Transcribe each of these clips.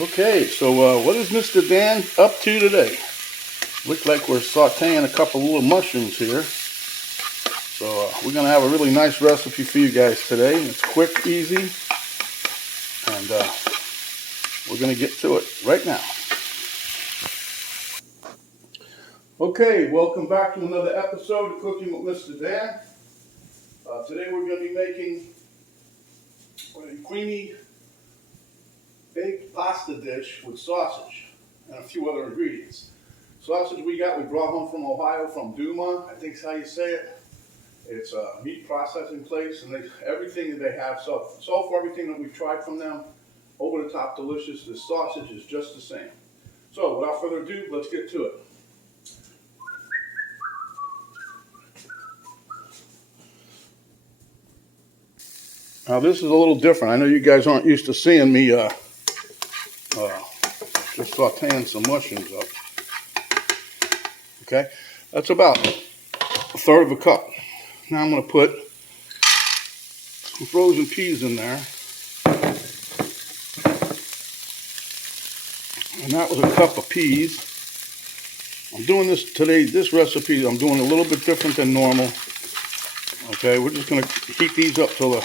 Okay, so what is Mr. Dan up to today? Looks like we're sauteing a couple little mushrooms here. So we're going to have a really nice recipe for you guys today. It's quick, easy, and we're going to get to it right now. Okay, welcome back to another episode of Cooking with Mr. Dan. Today we're going to be making a creamy baked pasta dish with sausage and a few other ingredients. Sausage we brought home from Ohio from Duma, I think is how you say it. It's a meat processing place, and everything that they have, so far everything that we've tried from them, over the top delicious. The sausage is just the same. So without further ado, let's get to it. Now this is a little different. I know you guys aren't used to seeing me just sauteing some mushrooms up. Okay, that's about a third of a cup. Now I'm going to put some frozen peas in there. And that was a cup of peas. I'm doing this today, this recipe, I'm doing a little bit different than normal. Okay, we're just going to heat these up till the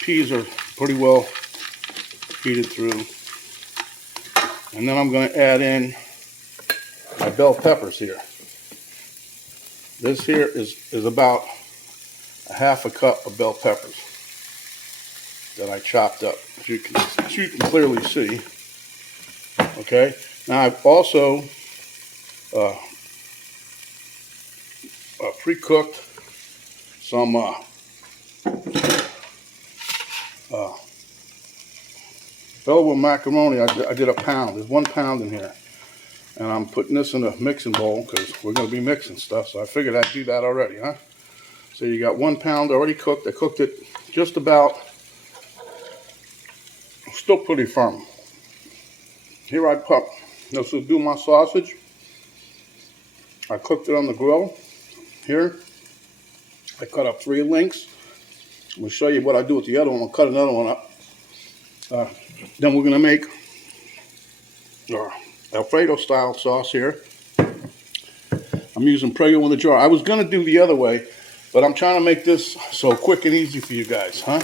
peas are pretty well heated through. And then I'm going to add in my bell peppers here. This here is about a half a cup of bell peppers that I chopped up, as you can clearly see. Okay, now I've also pre-cooked some Bellwood macaroni. I did a pound. There's 1 pound in here. And I'm putting this in a mixing bowl because we're going to be mixing stuff. So I figured I'd do that already, huh? So you got 1 pound already cooked. I cooked it just about, still pretty firm. Here I put, this will do my sausage. I cooked it on the grill. Here, I cut up 3 links. I'm going to show you what I do with the other one. I'll cut another one up. Then we're going to make our alfredo style sauce here. I'm using Preheat in the jar. I was going to do the other way, but I'm trying to make this so quick and easy for you guys, huh?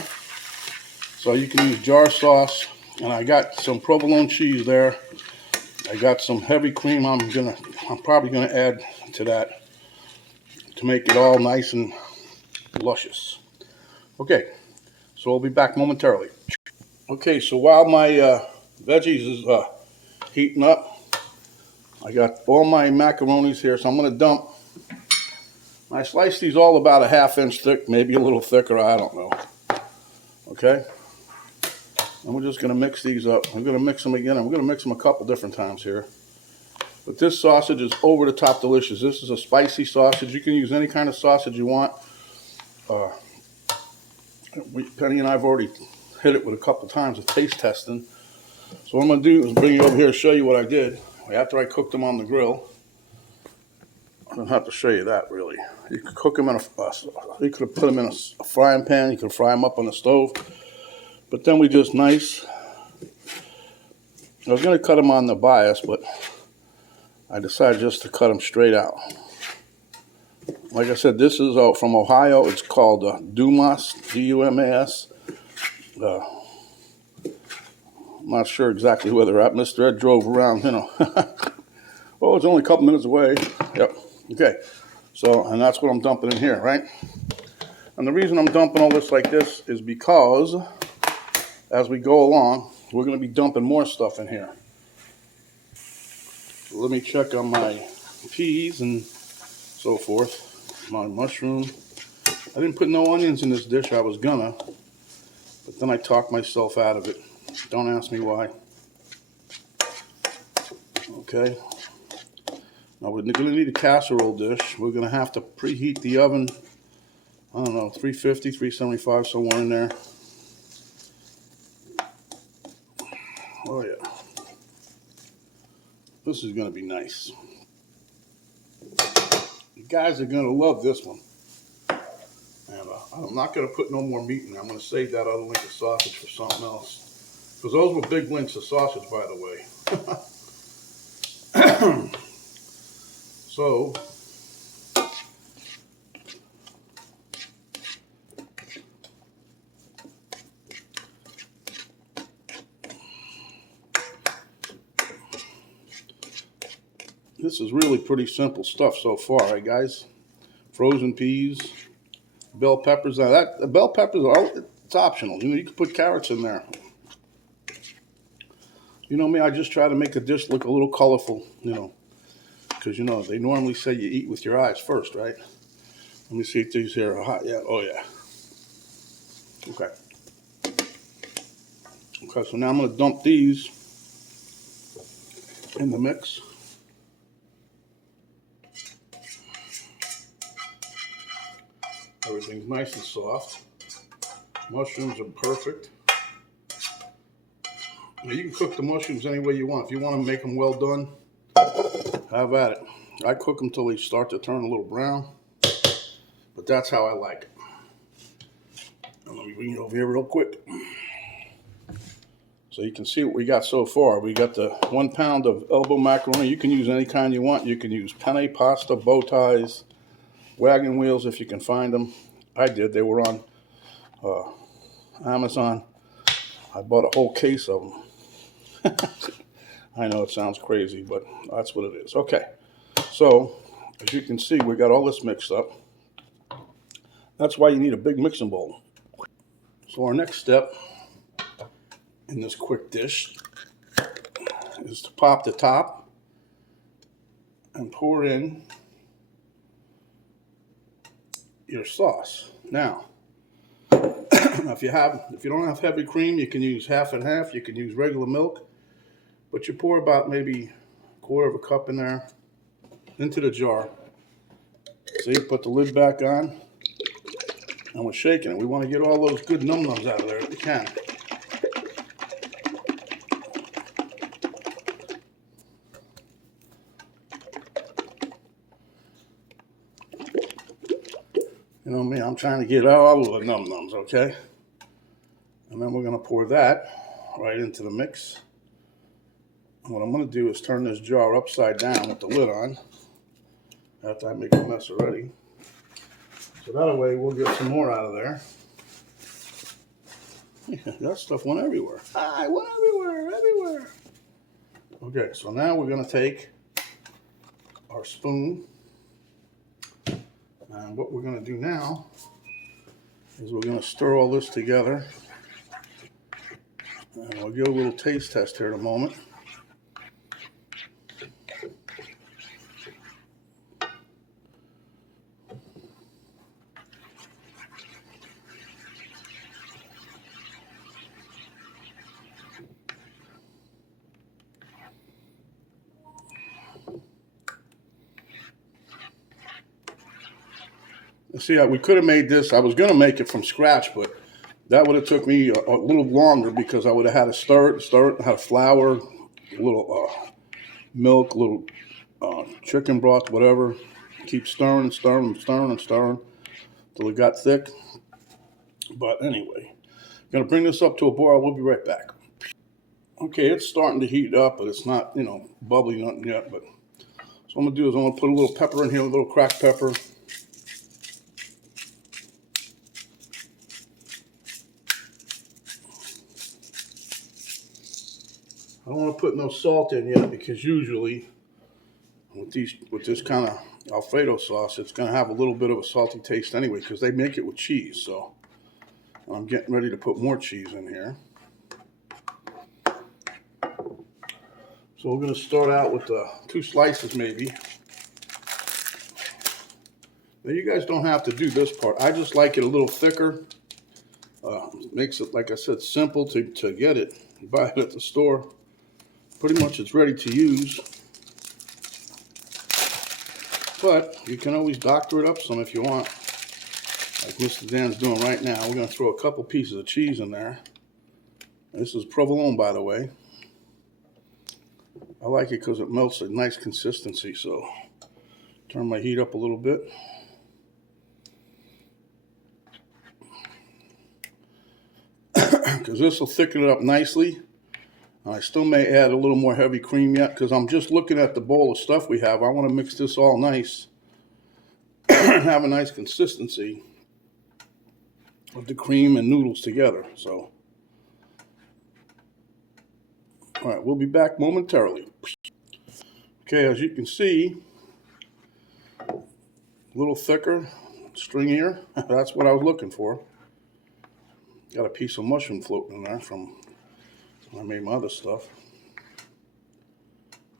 So you can use jar sauce, and I got some provolone cheese there. I got some heavy cream I'm probably gonna add to that to make it all nice and luscious. Okay, so I'll be back momentarily. Okay, so while my veggies is heating up, I got all my macaronis here, so I'm gonna dump. I sliced these all about a 1/2 inch thick, maybe a little thicker, I don't know. Okay, and we're just gonna mix these up. I'm gonna mix them again. I'm gonna mix them a couple different times here. But this sausage is over the top delicious. This is a spicy sausage. You can use any kind of sausage you want. Penny and I have already hit it with a couple times of taste testing. So what I'm going to do is bring you over here and show you what I did. After I cooked them on the grill, I don't have to show you that really. You could cook them in you could have put them in a frying pan. You could fry them up on the stove. But then we just I was going to cut them on the bias, but I decided just to cut them straight out. Like I said, this is from Ohio. It's called Dumas, D-U-M-A-S. I'm not sure exactly where they're at. Mr. Ed drove around, you know. Oh, it's only a couple minutes away. Yep. Okay. So, and that's what I'm dumping in here, right? And the reason I'm dumping all this like this is because as we go along, we're going to be dumping more stuff in here. So let me check on my peas and so forth. My mushroom. I didn't put no onions in this dish. I was gonna, but then I talked myself out of it. Don't ask me why. Okay. Now we're gonna need a casserole dish. We're gonna have to preheat the oven. I don't know, 350, 375, somewhere in there. Oh yeah. This is gonna be nice. You guys are gonna love this one. And I'm not gonna put no more meat in there. I'm gonna save that other link of sausage for something else. Because those were big links of sausage, by the way. So, this is really pretty simple stuff so far, right, guys? Frozen peas, bell peppers. Now that the bell peppers are it's optional. You know, you can put carrots in there. You know me, I just try to make a dish look a little colorful, you know, because you know they normally say you eat with your eyes first, right? Let me see if these here are hot. Yeah. Oh yeah. Okay. Okay. So now I'm going to dump these in the mix. Everything's nice and soft. Mushrooms are perfect. Now you can cook the mushrooms any way you want. If you want to make them well done, have at it. I cook them till they start to turn a little brown, but that's how I like it. And let me bring it over here real quick. So you can see what we got so far. We got the 1 pound of elbow macaroni. You can use any kind you want. You can use penne, pasta, bow ties, wagon wheels if you can find them. I did. They were on Amazon. I bought a whole case of them. I know it sounds crazy, but that's what it is. Okay, so as you can see, we got all this mixed up. That's why you need a big mixing bowl. So our next step in this quick dish is to pop the top and pour in your sauce. Now, if you don't have heavy cream, you can use half and half. You can use regular milk, but you pour about maybe 1/4 cup in there into the jar. So you put the lid back on, and we're shaking it. We want to get all those good num-nums out of there if we can. You know me, I'm trying to get all of the num-nums, okay? And then we're going to pour that right into the mix. And what I'm going to do is turn this jar upside down with the lid on after I make a mess already. So that way we'll get some more out of there. Yeah, that stuff went everywhere. Ah, it went everywhere. Okay, so now we're going to take our spoon. And what we're going to do now is we're going to stir all this together. And we'll give a little taste test here in a moment. See, we could have made this. I was going to make it from scratch, but that would have took me a little longer because I would have had to stir it, had flour, a little milk, a little chicken broth, whatever. Keep stirring till it got thick. But anyway, going to bring this up to a boil. We'll be right back. Okay, it's starting to heat up, but it's not, bubbly nothing yet. But so what I'm going to do is I'm going to put a little pepper in here, a little cracked pepper. I don't want to put no salt in yet because usually with this kind of alfredo sauce, it's going to have a little bit of a salty taste anyway because they make it with cheese. So I'm getting ready to put more cheese in here. So we're going to start out with 2 slices maybe. Now you guys don't have to do this part. I just like it a little thicker. Makes it, like I said, simple to get it. You buy it at the store. Pretty much it's ready to use. But you can always doctor it up some if you want. Like Mr. Dan's doing right now. We're going to throw a couple pieces of cheese in there. This is provolone, by the way. I like it because it melts a nice consistency. So turn my heat up a little bit. Because this will thicken it up nicely. I still may add a little more heavy cream yet because I'm just looking at the bowl of stuff we have. I want to mix this all nice and have a nice consistency of the cream and noodles together. So, all right, we'll be back momentarily. Okay, as you can see, a little thicker, stringier. That's what I was looking for. Got a piece of mushroom floating in there from when I made my other stuff.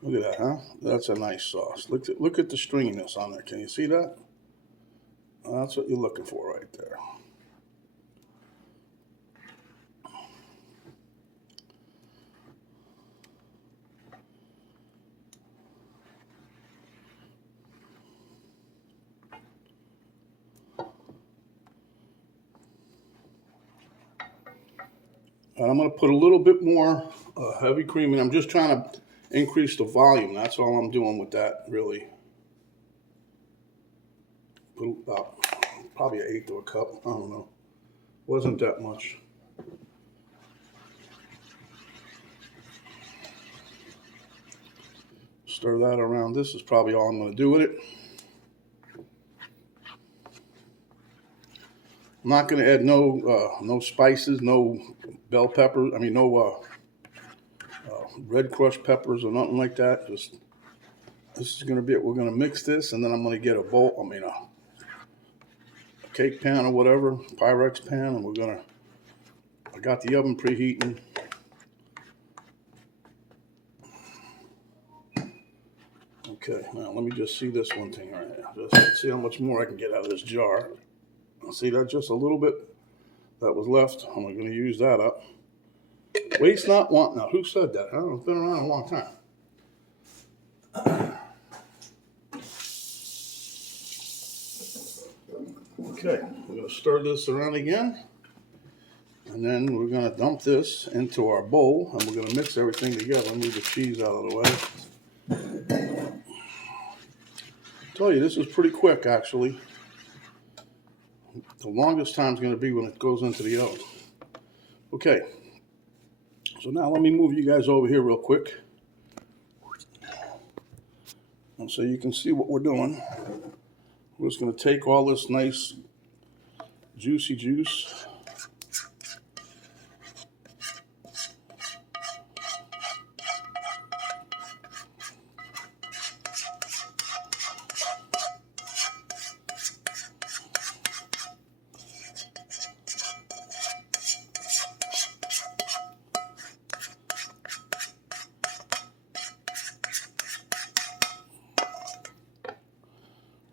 Look at that, huh? That's a nice sauce. Look at the stringiness on there. Can you see that? That's what you're looking for right there. And I'm going to put a little bit more heavy cream in. I'm just trying to increase the volume. That's all I'm doing with that, really. Put about probably an eighth of a cup. I don't know. Wasn't that much. Stir that around. This is probably all I'm going to do with it. I'm not going to add no spices, no bell peppers. I mean, no red crushed peppers or nothing like that. Just this is going to be it. We're going to mix this, and then I'm going to get a bowl. I mean, a cake pan or whatever, Pyrex pan, and we're going to. I got the oven preheating. Okay, now let me just see this one thing right here. Just see how much more I can get out of this jar. See that just a little bit that was left. I'm going to use that up. Waste not, want not. Who said that? I don't know. It's been around a long time. Okay, we're going to stir this around again. And then we're going to dump this into our bowl. And we're going to mix everything together. Move the cheese out of the way. I tell you, this is pretty quick, actually. The longest time is going to be when it goes into the oven. Okay, so now let me move you guys over here real quick. And so you can see what we're doing. We're just going to take all this nice juicy juice.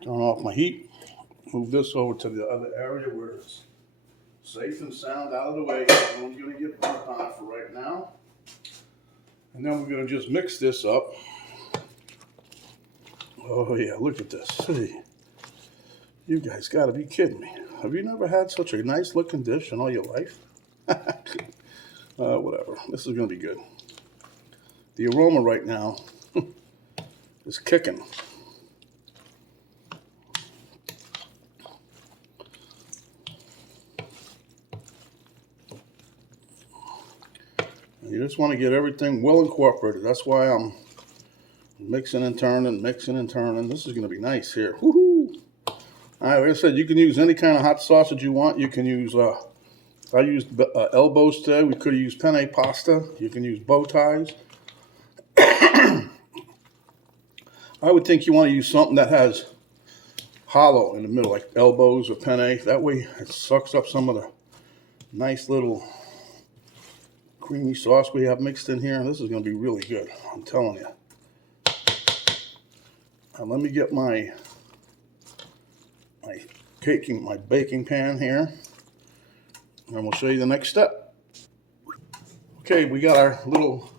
Turn off my heat. Move this over to the other area where it's safe and sound out of the way. I'm going to get burnt on it for right now. And then we're going to just mix this up. Oh yeah, look at this. Hey, you guys got to be kidding me. Have you never had such a nice looking dish in all your life? Whatever. This is going to be good. The aroma right now is kicking. You just want to get everything well incorporated. That's why I'm mixing and turning, mixing and turning. This is going to be nice here. Woohoo! All right, like I said, you can use any kind of hot sausage you want. You can use, I used elbows today. We could have used penne pasta. You can use bow ties. I would think you want to use something that has hollow in the middle, like elbows or penne. That way it sucks up some of the nice little creamy sauce we have mixed in here. This is going to be really good, I'm telling you. Now let me get my baking pan here, and we'll show you the next step. Okay, we got our little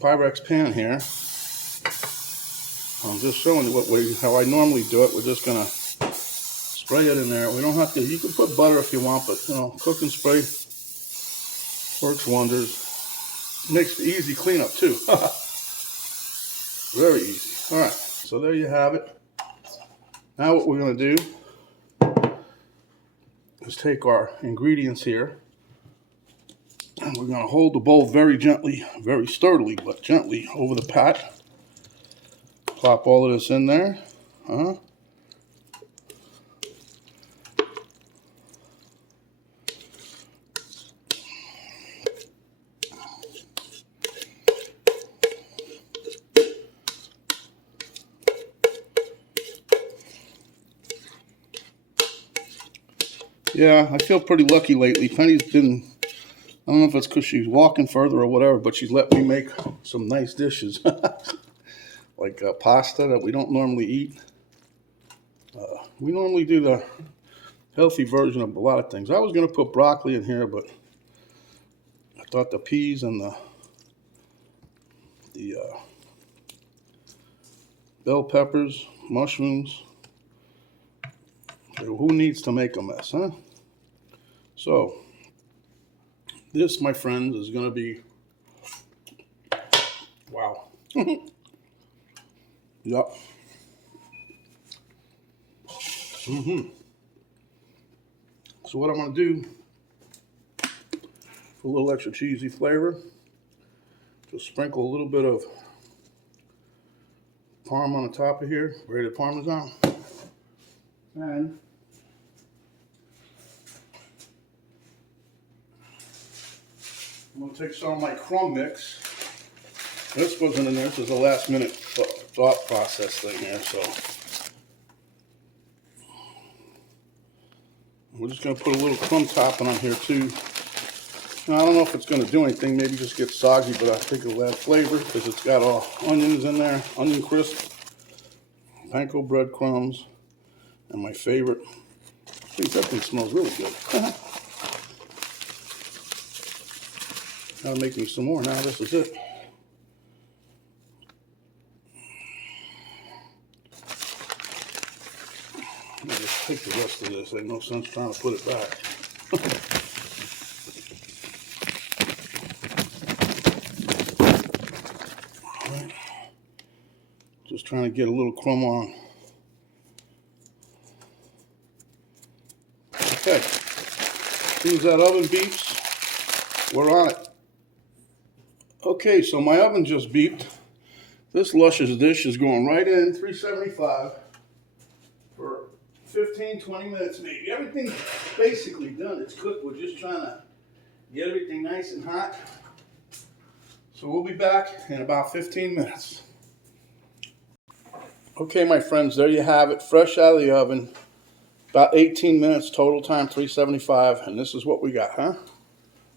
Pyrex pan here. I'm just showing you how I normally do it. We're just going to spray it in there. We don't have to, you can put butter if you want, but you know, cook and spray works wonders. Makes the easy cleanup too. Very easy. All right, so there you have it. Now what we're going to do is take our ingredients here And we're going to hold the bowl very gently, very sturdily, but gently over the pat. Plop all of this in there. Yeah, I feel pretty lucky lately. Penny's been, I don't know if it's because she's walking further or whatever, but she's let me make some nice dishes. Like pasta that we don't normally eat. We normally do the healthy version of a lot of things. I was going to put broccoli in here, but I thought the peas and the bell peppers, mushrooms, who needs to make a mess, huh? So, this, my friends, is going to be, wow. Yep. So what I'm going to do, for a little extra cheesy flavor, just sprinkle a little bit of parm on the top of here, grated parmesan. And I'm going to take some of my crumb mix. This wasn't in there. This is a last minute thought process thing here. So we're just going to put a little crumb topping on here too. Now, I don't know if it's going to do anything. Maybe just get soggy, but I think it'll add flavor because it's got all onions in there, onion crisp, panko breadcrumbs, and my favorite. Geez, that thing smells really good. Gotta make me some more now. This is it. I'll just take the rest of this. Ain't no sense trying to put it back. All right. Just trying to get a little crumb on. Okay. As soon as that oven beeps, we're on it. Okay, so my oven just beeped. This luscious dish is going right in 375 for 15-20 minutes maybe. Everything's basically done. It's cooked. We're just trying to get everything nice and hot. So we'll be back in about 15 minutes. Okay, my friends, there you have it. Fresh out of the oven. About 18 minutes total time, 375. And this is what we got, huh?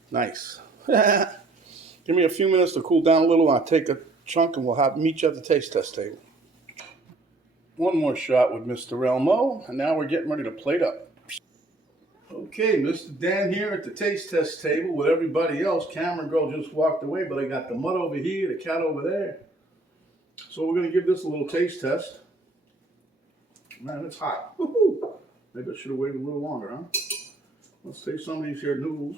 Nice. Give me a few minutes to cool down a little. I'll take a chunk and we'll meet you at the taste test table. One more shot with Mr. Elmo, and now we're getting ready to plate up. Okay, Mr. Dan here at the taste test table with everybody else. Camera girl just walked away, but I got the mud over here, the cat over there. So we're going to give this a little taste test. Man, it's hot. Woo-hoo. Maybe I should have waited a little longer, huh? Let's taste some of these here noodles.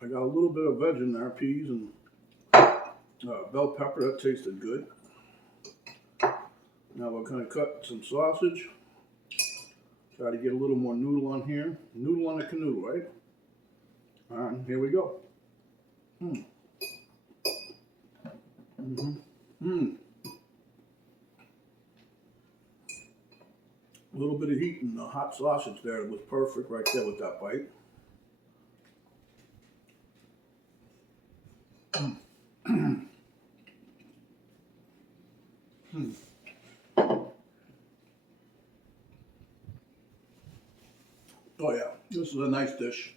I got a little bit of veg in there, peas and bell pepper. That tasted good. Now we're going to cut some sausage. Try to get a little more noodle on here. Noodle on a canoodle, right? All right, here we go. A little bit of heat in the hot sausage there was perfect right there with that bite. Oh yeah, this is a nice dish.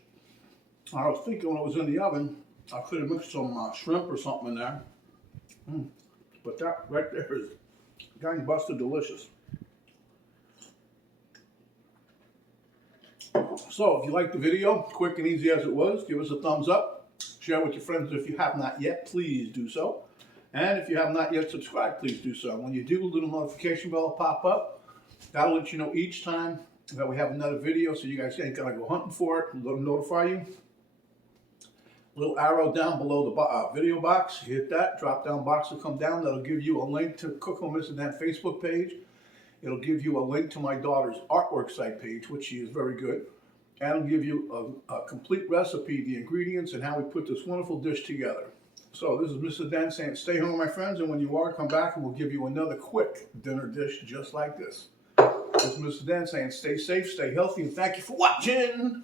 I was thinking when it was in the oven, I could have mixed some shrimp or something in there. But that right there is gangbusters delicious. So if you liked the video, quick and easy as it was, give us a thumbs up. Share with your friends if you have not yet, please do so. And if you have not yet subscribed, please do so. When you do, a little notification bell will pop up. That'll let you know each time that we have another video, so you guys ain't gotta go hunting for it. Let them notify you. little arrow down below the video box. You hit that, drop down box will come down. That'll give you a link to Cook on Mr. Dan Facebook page. It'll give you a link to my daughter's artwork site page, which she is very good. And it'll give you a complete recipe, the ingredients, and how we put this wonderful dish together. So this is Mr. Dan saying, stay home, my friends, and when you are, come back and we'll give you another quick dinner dish just like this. This is Mr. Dan saying, stay safe, stay healthy, and thank you for watching.